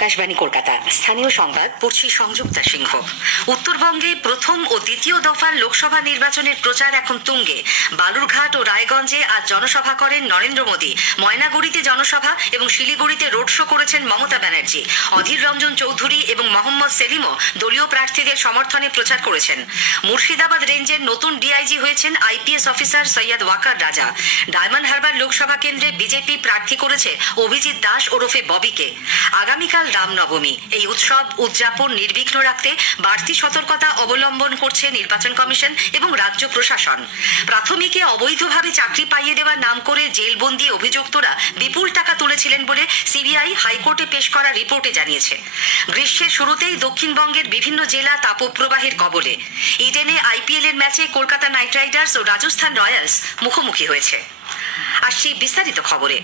আকাশবাণী কলকাতা। স্থানীয় সংবাদ পড়ছি সংযুক্তা সিংহ। উত্তরবঙ্গে প্রথম ও দ্বিতীয় দফার লোকসভা নির্বাচনের প্রচার এখন তুঙ্গে। বালুরঘাট ও রায়গঞ্জে আজ জনসভা করেন নরেন্দ্র মোদী। ময়নাগুড়িতে জনসভা এবং শিলিগুড়িতে রোড শো করেছেন মমতা ব্যানার্জি। অধীর রঞ্জন চৌধুরী এবং মোহাম্মদ সেলিমও দলীয় প্রার্থীদের সমর্থনে প্রচার করেছেন। মুর্শিদাবাদ রেঞ্জের নতুন ডিআইজি হয়েছেন আইপিএস অফিসার সৈয়দ ওয়াকার রাজা। ডায়মন্ড হারবার লোকসভা কেন্দ্রে বিজেপি প্রার্থী করেছে অভিজিৎ দাস ওরফে ববিকে। আগামীকাল রামনবমী। এই উৎসব উদযাপন নির্বিঘ্ন রাখতে বাড়তি সতর্কতা অবলম্বন করছে নির্বাচন কমিশন এবং রাজ্য প্রশাসন। প্রাথমিকে অবৈধভাবে চাকরি পাইয়ে দেওয়ার নাম করে জেলবন্দি অভিযুক্তরা বিপুল টাকা তুলেছিলেন বলে সিবিআই হাইকোর্টে পেশ করা রিপোর্টে জানিয়েছে। গ্রীষ্মের শুরুতেই দক্ষিণবঙ্গের বিভিন্ন জেলা তাপপ্রবাহের কবলে। ইডেনে আইপিএল এর ম্যাচে কলকাতা নাইট রাইডার্স ও রাজস্থান রয়্যালস মুখোমুখি হয়েছে। আসছি বিস্তারিত খবরে।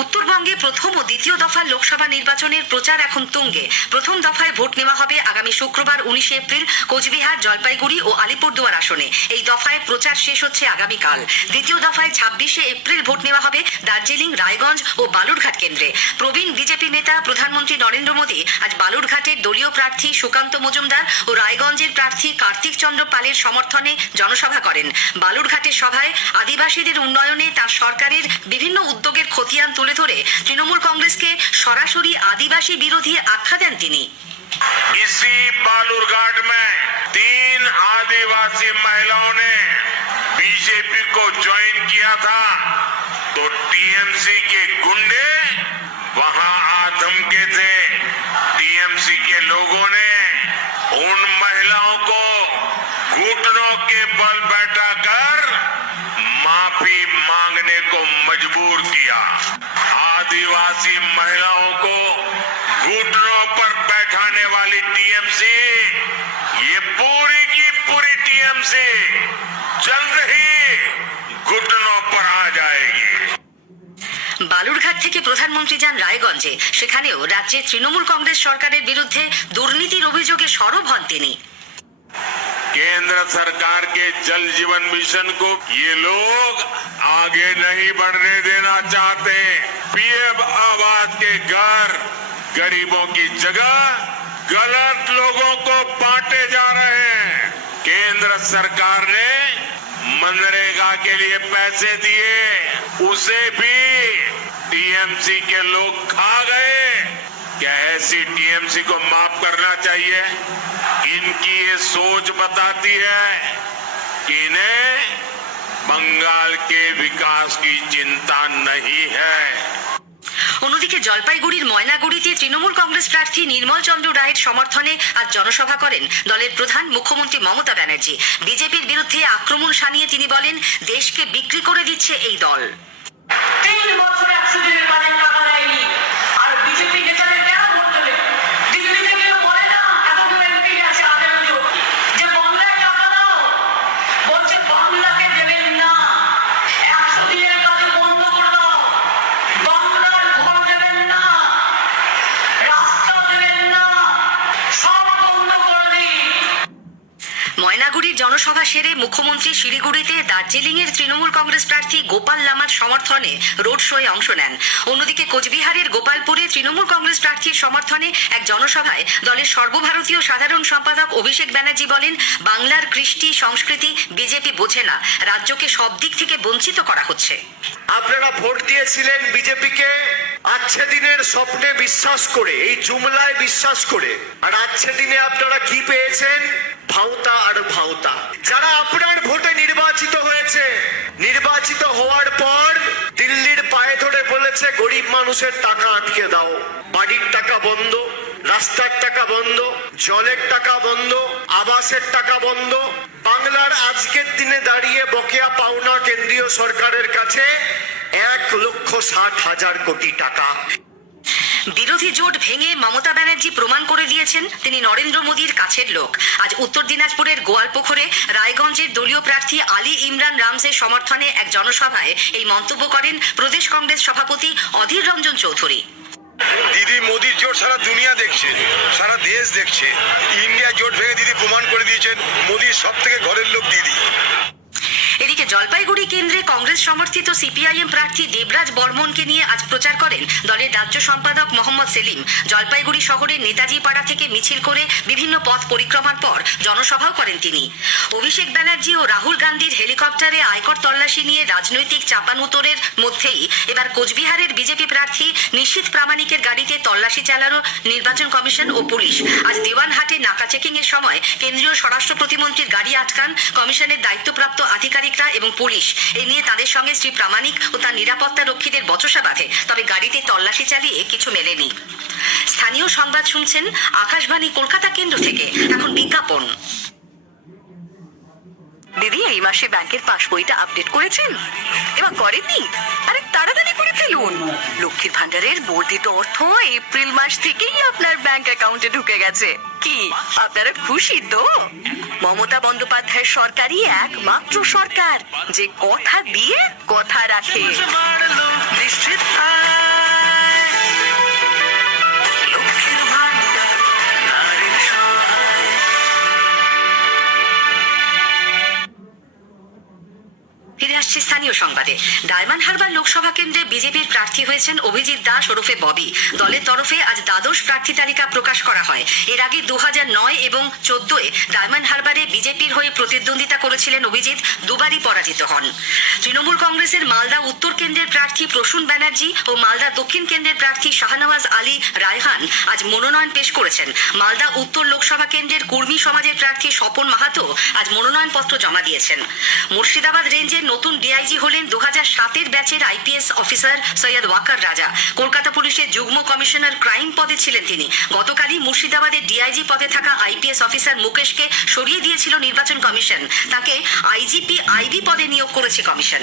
উত্তরবঙ্গে প্রথম ও দ্বিতীয় দফার লোকসভা নির্বাচনের প্রচার এখন তুঙ্গে। প্রথম দফায় ভোট নেওয়া হবে আগামী শুক্রবার 19 এপ্রিল কোচবিহার, জলপাইগুড়ি ও আলিপুরদুয়ার আসনে। এই দফায় প্রচার শেষ হচ্ছে আগামীকাল। দ্বিতীয় দফায় 26 এপ্রিল ভোট নেওয়া হবে দার্জিলিং, রায়গঞ্জ ও বালুরঘাট কেন্দ্রে। প্রবীণ বিজেপি নেতা প্রধানমন্ত্রী নরেন্দ্র মোদী আজ বালুরঘাটের দলীয় প্রার্থী সুকান্ত মজুমদার ও রায়গঞ্জের প্রার্থী কার্তিক চন্দ্র পালের সমর্থনে জনসভা করেন। বালুরঘাটের সভায় আদিবাসীদের উন্নয়নে তার সরকারের বিভিন্ন উদ্যোগের খতিয়ান তুলে ধরে তৃণমূল কংগ্রেসকে সরাসরি আদিবাসী বিরোধী আখ্যা দেন তিনি। इसी बालूरघाट में 3 आदिवासी महिलाओं ने बीजेपी को ज्वाइन किया था, तो टीएमसी के गुंडे वहां आधमके थे। टीएमसी के लोगों ने उन महिलाओं को घुटनों के बल बैठाकर माफी मांगने को मजबूर किया। आदिवासी महिलाओं को घुटनों पर बैठाने वाली टीएमसी, ये पूरी की पूरी टीएमसी जल्द ही घुटनों पर आ जाएगी। বালুরঘাট থেকে প্রধানমন্ত্রী যান রায়গঞ্জে। সেখানেও রাজ্যে তৃণমূল কংগ্রেস সরকারের বিরুদ্ধে দুর্নীতির অভিযোগে সরব হন তিনি। केंद्र सरकार के जल जीवन मिशन को ये लोग आगे नहीं बढ़ने देना चाहते। पीएम आवास के घर गरीबों की जगह गलत लोगों को बांटे जा रहे हैं। केंद्र सरकार ने मनरेगा के लिए पैसे दिए, उसे भी टीएमसी के लोग खा गए। क्या ऐसी टीएमसी को माफ करना चाहिए? इनकी ये सोच बताती है कि इन्हें बंगाल के विकास की चिंता नहीं है। অন্যদিকে জলপাইগুড়ির ময়নাগুড়িতে তৃণমূল কংগ্রেস প্রার্থী নির্মল চন্দ্র রায়ের সমর্থনে আজ জনসভা করেন দলের প্রধান মুখ্যমন্ত্রী মমতা ব্যানার্জি। বিজেপির বিরুদ্ধে আক্রমণ শানিয়ে তিনি বলেন, দেশকে বিক্রি করে দিচ্ছে এই দল। 3 বছর 100 দিনের বাজেট টাকা দেয়নি, আর বিজেপি নেতাদের কেন ভোট দেবে? দিল্লি থেকে বলে না, এতগুলো এমপি আছে আদের লোক যে বাংলায় টাকা দাও, বলছে বাংলাকে দেবেন না, 100 দিনের কাজ বন্ধ করে দাও, বাংলার ঘর দেবেন না, রাস্তা দেবেন না, সব বন্ধ করে দিন। ময়নাগুড়ির জনসভা সেরে মুখ্যমন্ত্রী শিলিগুড়িতে দার্জিলিং এর তৃণমূল কংগ্রেস প্রার্থী গোপাল লামার সমর্থনে রোড শোয়ে অংশ নেন। অন্যদিকে কোচবিহারের গোপালপুরে তৃণমূল কংগ্রেস প্রার্থীর সমর্থনে এক জনসভায় দলের সর্বভারতীয় সাধারণ সম্পাদক অভিষেক ব্যানার্জি বলেন, বাংলার কৃষ্টি সংস্কৃতি বিজেপি বোঝে না, রাজ্যকে সব দিক থেকে বঞ্চিত করা হচ্ছে। আপনারা ভোট দিয়েছিলেন বিজেপিকে আজকে দিনের স্বপ্নে বিশ্বাস করে, এই জুমলায় বিশ্বাস করে, আর আজকে দিনে আপনারা কি পেয়েছেন? ভাওতা আর ভাওতা। যারা আপনার ভোটে নির্বাচিত হয়েছে, নির্বাচিত হওয়ার পর দিল্লির পায়ে ধরে বলেছে গরিব মানুষের টাকা আটকে দাও, বাড়ির টাকা বন্ধ, রাস্তার টাকা বন্ধ, জলের টাকা বন্ধ, আবাসের টাকা বন্ধ। বাংলার আজকের দিনে দাঁড়িয়ে বকেয়া পাওনা কেন্দ্রীয় সরকারের কাছে 1,60,000 কোটি টাকা। বিরোধী জোট ভেঙে মমতা ব্যানার্জি প্রমাণ করে দিয়েছেন তিনি নরেন্দ্র মোদীর কাছের লোক। আজ উত্তর দিনাজপুরের গোয়ালপুকুরে রায়গঞ্জের দলীয় প্রার্থী আলী ইমরান রামসের সমর্থনে এক জনসভায় এই মন্তব্য করেন প্রদেশ কংগ্রেস সভাপতি অধীর রঞ্জন চৌধুরী। দিদি মোদির জোট সারা দুনিয়া দেখছে, সারা দেশ দেখছে। ইন্ডিয়া জোট ভেঙে দিদি প্রমাণ করে দিয়েছেন মোদির সব থেকে ঘরের লোক দিদি। এদিকে জলপাইগুড়ি কেন্দ্রে কংগ্রেস সমর্থিত সিপিআইএম প্রার্থী দেবরাজ বর্মনকে নিয়ে আজ প্রচার করেন দলের রাজ্য সম্পাদক মোহাম্মদ সেলিম। জলপাইগুড়ি শহরের নেতাজি পাড়া থেকে মিছিল করে বিভিন্ন পথ পরিক্রমার পর জনসভাও করেন তিনি। অভিষেক ব্যানার্জি ও রাহুল গান্ধীর হেলিকপ্টারে আয়কর তল্লাশি নিয়ে রাজনৈতিক চাপানুতোরের মধ্যেই এবার কোচবিহারের বিজেপি প্রার্থী নিশীথ প্রামাণিকের গাড়িতে তল্লাশি চালানো নির্বাচন কমিশন ও পুলিশ। আজ দেওয়ানহাটে নাকা চেকিং এর সময় কেন্দ্রীয় স্বরাষ্ট্র প্রতিমন্ত্রীর গাড়ি আটকান কমিশনের দায়িত্বপ্রাপ্ত আধিকারিকরা এবং পুলিশ। এই নিয়ে তাদের সঙ্গে শ্রী প্রামাণিক ও তার নিরাপত্তা রক্ষীদের বচসা বাঁধে, তবে গাড়িতে তল্লাশি চালিয়ে কিছু মেলেনি। স্থানীয় সংবাদ শুনছেন আকাশবাণী কলকাতা কেন্দ্র থেকে। এখন বিজ্ঞাপন। দিদি, এই মাসে ব্যাংকের পাসবইটা আপডেট করেছেন? এবার করেননি? আরে তাড়াতাড়ি করে ফেলুন। লক্ষ্মীর ভান্ডারের বর্ধিত অর্থ এপ্রিল মাস থেকেই আপনার ব্যাংক অ্যাকাউন্টে ঢুকে গেছে। কি আপনারা খুশি তো? মমতা বন্দ্যোপাধ্যায়ের সরকারই একমাত্র সরকার যে কথা দিয়ে কথা রাখে। নিশ্চিত লক্ষ্মীর ভান্ডার, নারীর সহায়। ফিরে আসছে স্থানীয় সংবাদে। ডায়মন্ড হারবার লোকসভা কেন্দ্রে বিজেপির প্রার্থী হয়েছেন অভিজিৎ দাস ওরফে ববি। দলের তরফে আজ দ্বাদশ প্রার্থী তালিকা প্রকাশ করা হয়। এর আগে 2009 এবং 2014-এ ডায়মন্ড হারবারে বিজেপির হয়ে প্রতিদ্বন্দ্বিতা করেছিলেন অভিজিৎ, দুবারই পরাজিত হন। তৃণমূল কংগ্রেসের মালদা উত্তর কেন্দ্রের প্রার্থী প্রসূন ব্যানার্জি ও মালদা দক্ষিণ কেন্দ্রের প্রার্থী শাহনওয়াজ আলী রায়হান আজ মনোনয়ন পেশ করেছেন। মালদা উত্তর লোকসভা কেন্দ্রের কুর্মী সমাজের প্রার্থী স্বপন মাহাতো আজ মনোনয়নপত্র জমা দিয়েছেন। মুর্শিদাবাদ রেঞ্জের নতুন ডিআইজি হলেন 2007-এর ব্যাচের আইপিএস অফিসার সৈয়দ ওয়াকার রাজা। কলকাতা পুলিশের যুগ্ম কমিশনার ক্রাইম পদে ছিলেন তিনি। গতকালই মুর্শিদাবাদের ডিআইজি পদে থাকা আইপিএস অফিসার মুকেশকে সরিয়ে দিয়েছিল নির্বাচন কমিশন। তাকে আইজিপি আইবি পদে নিয়োগ করেছে কমিশন।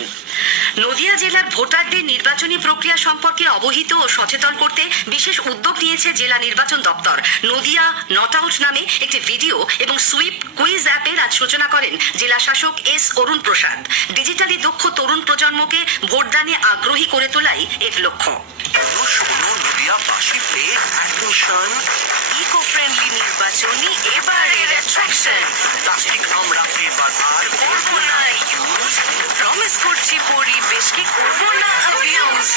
নদিয়া জেলার ভোটারদের নির্বাচনী প্রক্রিয়া সম্পর্কে অবহিত ও সচেতন করতে বিশেষ উদ্যোগ নিয়েছে জেলা নির্বাচন দপ্তর। নদিয়া নট আউট নামে একটি ভিডিও এবং সুইপ কুইজ অ্যাপের আজ সূচনা করেন জেলা শাসক এস অরুণ প্রসাদ। ডিজিটালি দক্ষ তরুণ প্রজন্মকে ভোটদানে আগ্রহী করে তোলাই এর লক্ষ্য। ইকো ফ্রেন্ডলি নির্বাচনী এবারের অ্যাট্রাকশন। প্লাস্টিক আমরা এবার আর করব না ইউজ। প্রমিস করছি পরিবেশকে করব না অ্যাবিউজ।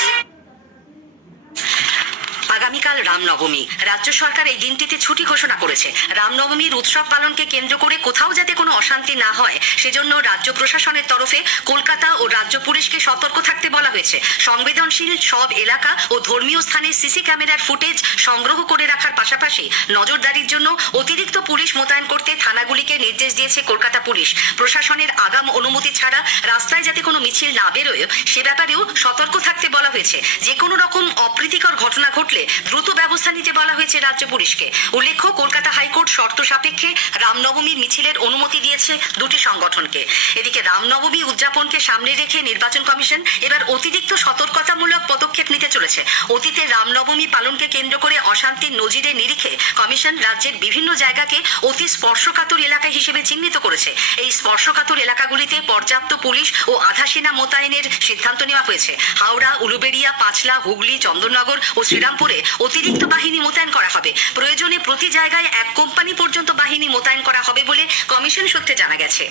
আগামীকাল রামনবমী। রাজ্য সরকার এই দিনটিতে ছুটি ঘোষণা করেছে। রামনবমীর উৎসব পালনকে কেন্দ্র করে কোথাও যাতে কোনো অশান্তি না হয় সেজন্য রাজ্য প্রশাসনের তরফে কলকাতা ও রাজ্য পুলিশকে সতর্ক থাকতে বলা হয়েছে। সংবেদনশীল সব এলাকা ও ধর্মীয় স্থানে সিসি ক্যামেরার ফুটেজ সংগ্রহ করে রাখার পাশাপাশি নজরদারির জন্য অতিরিক্ত পুলিশ মোতায়েন করতে থানাগুলিকে নির্দেশ দিয়েছে কলকাতা পুলিশ। প্রশাসনের আগাম অনুমতি ছাড়া রাস্তায় যাতে কোনো মিছিল না বেরোয় সে ব্যাপারেও সতর্ক থাকতে বলা হয়েছে। যে কোনো রকম অপ্রীতিকর ঘটনা ঘটলে দ্রুত ব্যবস্থা নিতে বলা হয়েছে রাজ্য পুলিশকে। উল্লেখ্য, কলকাতা হাইকোর্ট শর্ত সাপেক্ষে রামনবমীর মিছিলের অনুমতি দিয়েছে দুটি সংগঠনকে। এদিকে রামনবমী উদযাপনকে সামনে রেখে নির্বাচন কমিশন এবার অতিরিক্ত সতর্কতামূলক পদক্ষেপ নিতে চলেছে। অতীতে রামনবমী পালনকে কেন্দ্র করে অশান্তির নজিরের নিরিখে কমিশন রাজ্যের বিভিন্ন জায়গাকে অতি স্পর্শকাতর এলাকা হিসেবে চিহ্নিত করেছে। এই স্পর্শকাতর এলাকাগুলিতে পর্যাপ্ত পুলিশ ও আধা সেনা মোতায়েনের সিদ্ধান্ত নেওয়া হয়েছে। হাওড়া, উলুবেড়িয়া, পাঁচলা, হুগলি, চন্দননগর ও শ্রীরামপুরে অতিরিক্ত বাহিনী মোতায়েন করা হবে। প্রয়োজনে প্রতি জায়গায় 1 কোম্পানি পর্যন্ত বাহিনী মোতায়েন করা হবে বলে কমিশন সূত্রে জানা গেছে।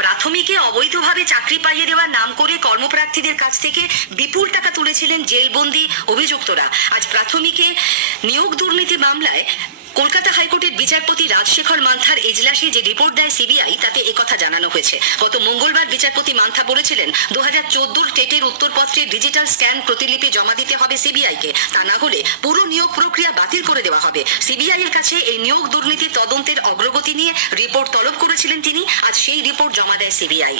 প্রাথমিকে অবৈধভাবে চাকরি পাইয়ে দেওয়ার নাম করে কর্মপ্রার্থীদের কাছ থেকে বিপুল টাকা তুলেছিলেন জেলবন্দি অভিযুক্তরা। আজ প্রাথমিকে নিয়োগ দুর্নীতি মামলায় কলকাতা হাইকোর্টের বিচারপতি রাজশেখর মান্থার এজলাসে যে রিপোর্ট দেয় সিবিআই তাতে একথা জানানো হয়েছে। গত মঙ্গলবার বিচারপতি মান্থা বলেছিলেন 2014 টেটের উত্তরপত্রের ডিজিটাল স্ক্যান প্রতিলিপি জমা দিতে হবে সিবিআইকে। তা না হলে পুরো নিয়োগ প্রক্রিয়া বাতিল করে দেওয়া হবে। সিবিআই এর কাছে এই নিয়োগ দুর্নীতি তদন্তের অগ্রগতি নিয়ে রিপোর্ট তলব করেছিলেন তিনি। আজ সেই রিপোর্ট জমা দেয় সিবিআই।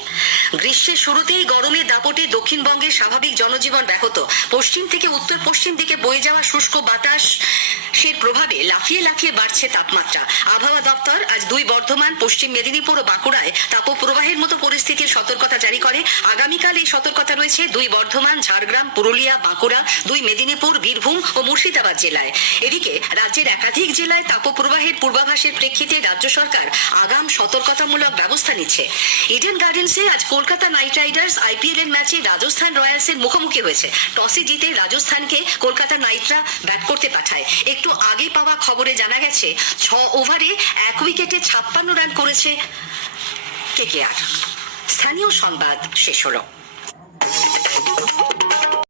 গ্রীষ্মের শুরুতেই গরমের দাপটে দক্ষিণবঙ্গের স্বাভাবিক জনজীবন ব্যাহত। পশ্চিম থেকে উত্তর পশ্চিম দিকে বয়ে যাওয়া শুষ্ক বাতাসের প্রভাবে লাফিয়ে লাফিয়ে বাড়ছে তাপমাত্রা। আবহাওয়া দপ্তর আজ 2 বর্ধমান, পশ্চিম মেদিনীপুর ও বাঁকুড়ায় তাপপ্রবাহের মতো পরিস্থিতির সতর্কতা জারি করে। আগামীকাল এই সতর্কতা রয়েছে 2 বর্ধমান, ঝাড়গ্রাম, পুরুলিয়া, বাঁকুড়া, 2 মেদিনীপুর, বীরভূম ও মুর্শিদাবাদ জেলায়। এদিকে রাজ্যের একাধিক জেলায় তাপপ্রবাহের পূর্বাভাসের প্রেক্ষিতে রাজ্য সরকার আগাম সতর্কতামূলক ব্যবস্থা নিচ্ছে। ইডেন গার্ডেন্সে আজ কলকাতা নাইট রাইডার্স আইপিএল এর ম্যাচে রাজস্থান রয়্যালসের মুখোমুখি হয়েছে। টসে জিতে রাজস্থানকে কলকাতা নাইটরা ব্যাট করতে পাঠায়। একটু আগে পাওয়া খবরে জানা গেছে 6 ওভারে 1 উইকেটে 56 রান করেছে কেকেআর। স্থানীয় সংবাদ শেষ হলো।